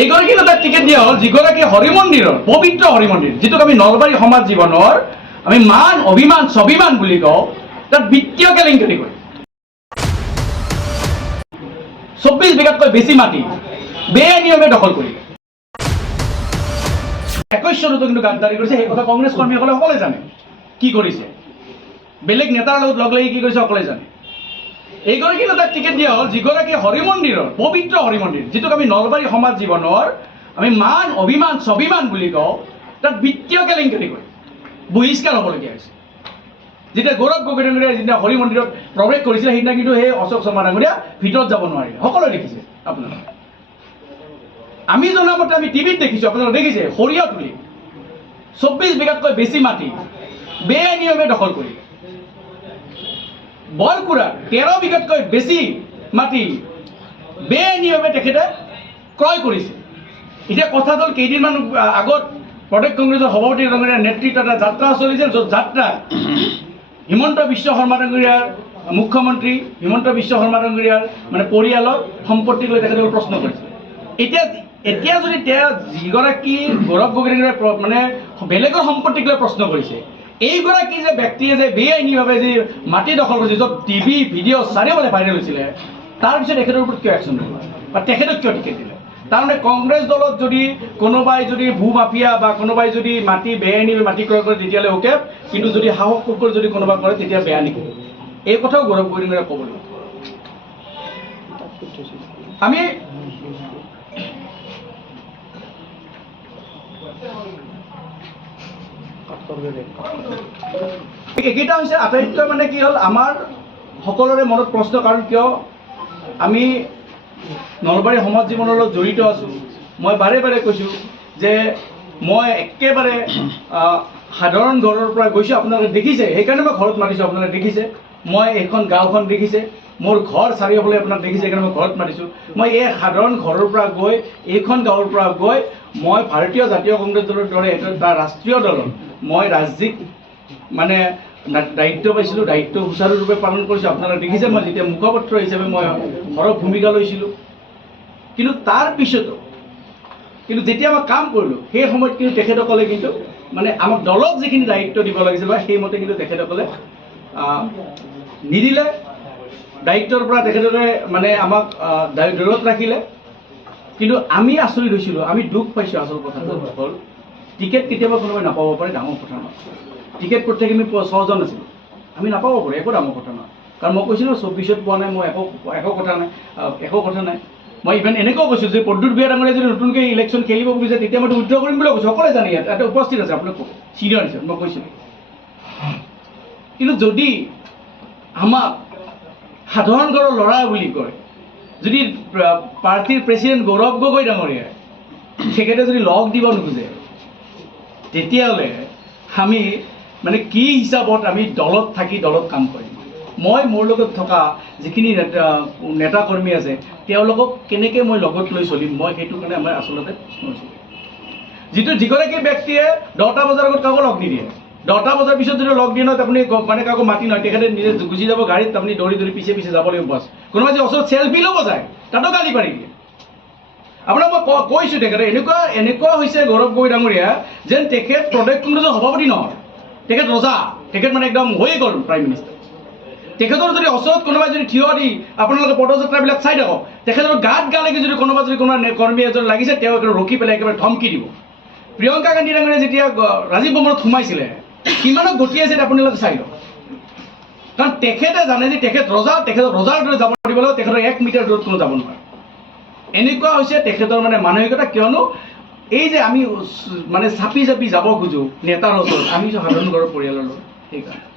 এইগৰাকী তাক টিকেট দিয়া হ'ল যিগৰাকী হৰিমন্দিৰৰ পবিত্ৰ হৰিমন্দিৰ যিটোক আমি নলবাৰী সমাজ জীৱনৰ আমি মান অভিমান স্বাভিমান বুলি কওঁ তাত বিত্তীয় কেলেংকাৰী কৰে 24 বিঘাতকৈ বেছি মাটি বেআইনীভাৱে দখল কৰিলে 21 চনতো কিন্তু গাদ্দাৰী কৰিছে সেই কথা কংগ্ৰেছ কৰ্মীসকলে সকলোৱে জানে কি কৰিছে বেলেগ নেতাৰ লগত লগ লাগি কি কৰিছে সকলোৱে জানে এইগৰাকী তাক টিকেট দিয়া হ'ল যিগৰাকী হৰিমন্দিৰৰ পবিত্ৰ হৰিমন্দিৰ যিটোক আমি নলবাৰী সমাজ জীৱনৰ আমি মান অভিমান স্বাভিমান বুলি কওঁ তাত বিত্তীয় কেলেংকাৰী কৰে বহিষ্কাৰ হ'বলগীয়া হৈছে যেতিয়া গৌৰৱ গগৈ ডাঙৰীয়াই যেতিয়া হৰি মন্দিৰত প্ৰৱেশ কৰিছিলে সেইদিনা কিন্তু সেই অশোক শৰ্মা ডাঙৰীয়া ভিতৰত যাব নোৱাৰিলে সকলোৱে দেখিছে আপোনালোকে আমি জনামতে আমি টিভিত দেখিছোঁ আপোনালোকে দেখিছে সৰিয়হ তুলি 24 বিঘাতকৈ বেছি মাটি বেআইনীভাৱে দখল কৰিলে বৰকুৰাৰ 13 বিঘাতকৈ বেছি মাটি বেআইনীভাৱে তেখেতে ক্ৰয় কৰিছে এতিয়া কথা হ'ল কেইদিনমান আগত প্ৰদেশ কংগ্ৰেছৰ সভাপতি ডাঙৰীয়াৰ নেতৃত্বত এটা যাত্ৰা চলিছিল য'ত যাত্ৰা হিমন্ত বিশ্ব শৰ্মা ডাঙৰীয়াৰ মুখ্যমন্ত্ৰী হিমন্ত বিশ্ব শৰ্মা ডাঙৰীয়াৰ মানে পৰিয়ালৰ সম্পত্তিক লৈ তেখেতে প্ৰশ্ন কৰিছে এতিয়া যদি তেওঁ যিগৰাকী গৌৰৱ গগৈ ডাঙৰীয়াৰ মানে বেলেগৰ সম্পত্তিক লৈ প্ৰশ্ন কৰিছে এইগৰাকী যে ব্যক্তিয়ে যে বেআইনীভাৱে যে মাটি দখল কৰিছে য'ত টিভি ভিডিঅ' চাৰিওফালে ভাইৰেল হৈছিলে তাৰপিছত তেখেতৰ ওপৰত কিয় একশ্যন ল'লে বা তেখেতক কিয় টিকেট দিলে তাৰমানে কংগ্ৰেছ দলত যদি কোনোবাই যদি ভূ মাফিয়া বা কোনোবাই যদি মাটি বেআইনীভাৱে মাটি ক্ৰয় কৰে তেতিয়াহ'লে ওকে কিন্তু যদি সাহস কৰি যদি কোনোবা কৰে তেতিয়া বেয়া নেকি এই কথাও গৌৰৱ গগৈ ডাঙৰীয়াই ক'ব লাগিব আমি এইকেইটা হৈছে আটাইতকৈ মানে কি হ'ল আমাৰ সকলোৰে মনত প্ৰশ্ন কাৰণ কিয় আমি নলবাৰী সমাজ জীৱনৰ লগত জড়িত আছোঁ মই বাৰে বাৰে কৈছোঁ যে মই একেবাৰে সাধাৰণ ঘৰৰ পৰা গৈছোঁ আপোনালোকে দেখিছে সেইকাৰণে মই ঘৰত মাতিছোঁ আপোনালোকে দেখিছে মই এইখন গাঁওখন দেখিছে মোৰ ঘৰ চাৰিওফালে আপোনালোকে দেখিছে সেইকাৰণে মই ঘৰত মাতিছোঁ মই এই সাধাৰণ ঘৰৰ পৰা গৈ এইখন গাঁৱৰ পৰা গৈ মই ভাৰতীয় জাতীয় কংগ্ৰেছ দলৰ দৰে এটা ৰাষ্ট্ৰীয় দলৰ মই ৰাজ্যিক মানে দায়িত্ব পাইছিলোঁ দায়িত্ব সুচাৰুৰূপে পালন কৰিছোঁ আপোনালোকে দেখিছে মই যেতিয়া মুখপাত্ৰ হিচাপে মই সৰহ ভূমিকা লৈছিলোঁ কিন্তু তাৰ পিছতো কিন্তু যেতিয়া মই কাম কৰিলোঁ সেই সময়ত কিন্তু তেখেতসকলে কিন্তু মানে আমাক দলক যিখিনি দায়িত্ব দিব লাগিছিল বা সেইমতে কিন্তু তেখেতসকলে নিদিলে দায়িত্বৰ পৰা তেখেতসকলে মানে আমাক দূৰত ৰাখিলে কিন্তু আমি আচৰিত হৈছিলোঁ আমি দুখ পাইছোঁ আচল কথাটো হ'ল টিকেট কেতিয়াবা কোনোবাই নাপাব পাৰে ডাঙৰ কথা নহয় টিকেট প্ৰত্যেক আমি 6জন আছিলোঁ আমি নাপাব পাৰে একো ডাঙৰ কথা নহয় কাৰণ মই কৈছিলোঁ 24ত পোৱা নাই মই একো কথা নাই মই ইভেন এনেকুৱাও কৈছোঁ যে প্ৰদ্যুৎ ভূঞা ডাঙৰীয়াই যদি নতুনকৈ ইলেকশ্যন খেলিব বিচাৰে তেতিয়া মই উইথড্ৰ কৰিম বুলি কৈছোঁ সকলোৱে জানে ইয়াতে উপস্থিত আছে আপোনাক চিনিয়ৰ হিচাপে মই কৈছিলোঁ কিন্তু যদি আমাক সাধাৰণ ঘৰৰ ল'ৰা বুলি কয় যদি পাৰ্টীৰ প্ৰেচিডেণ্ট গৌৰৱ গগৈ ডাঙৰীয়াই তেখেতে যদি লগ দিব নোখোজে তেতিয়াহ'লে আমি মানে কি হিচাপত আমি দলত থাকি দলত কাম কৰিম মই মোৰ লগত থকা যিখিনি নেতা কৰ্মী আছে তেওঁলোকক কেনেকৈ মই লগত লৈ চলিম মই সেইটো কাৰণে আমাৰ আচলতে যিগৰাকী ব্যক্তিয়ে 10টা বজাৰ আগত কাকো লগ নিদিয়ে 10টা বজাৰ পিছত যদি লগ দিয়ে নহয় আপুনি মানে কাকো মাতি নহয় তেখেতে নিজে গুচি যাব গাড়ীত আপুনি দৌৰি পিছে যাব লাগিব বাছ কোনোবাই যে ওচৰত চেল্ফি ল'ব যায় তাতো গালি পাৰি দিয়ে আপোনাক মই কৈছোঁ তেখেতে এনেকুৱা হৈছে গৌৰৱ গগৈ ডাঙৰীয়া যেন তেখেত প্ৰদেশ কংগ্ৰেছৰ সভাপতি নহয় তেখেত ৰজা তেখেত মানে একদম হৈয়ে গ'ল প্ৰাইম মিনিষ্টাৰ তেখেতৰ যদি ওচৰত কোনোবাই যদি থিয় দি আপোনালোকে পদযাত্ৰাবিলাক চাই থাকক তেখেতৰ গাত গালৈকে যদি কোনোবা কৰ্মী এজন লাগিছে তেওঁ ৰখি পেলাই একেবাৰে ধমকি দিব প্ৰিয়ংকা গান্ধী ডাঙৰীয়াই যেতিয়া ৰাজীৱ ভৱনত সোমাইছিলে কিমানক গতিয়াইছে আপোনালোকে চাই লওক কাৰণ তেখেতে জানে যে তেখেত ৰজা তেখেতৰ ৰজাৰ দৰে যাব দিব লাগিব তেখেতৰ 1 মিটাৰ দূৰত কোনো যাব নোৱাৰে এনেকুৱা হৈছে তেখেতৰ মানে মানসিকতা কিয়নো এই যে আমি মানে চাপি যাব খোজোঁ নেতাৰ ওচৰত আমি সাধাৰণ ঘৰৰ পৰিয়ালৰ লগত সেইকাৰণে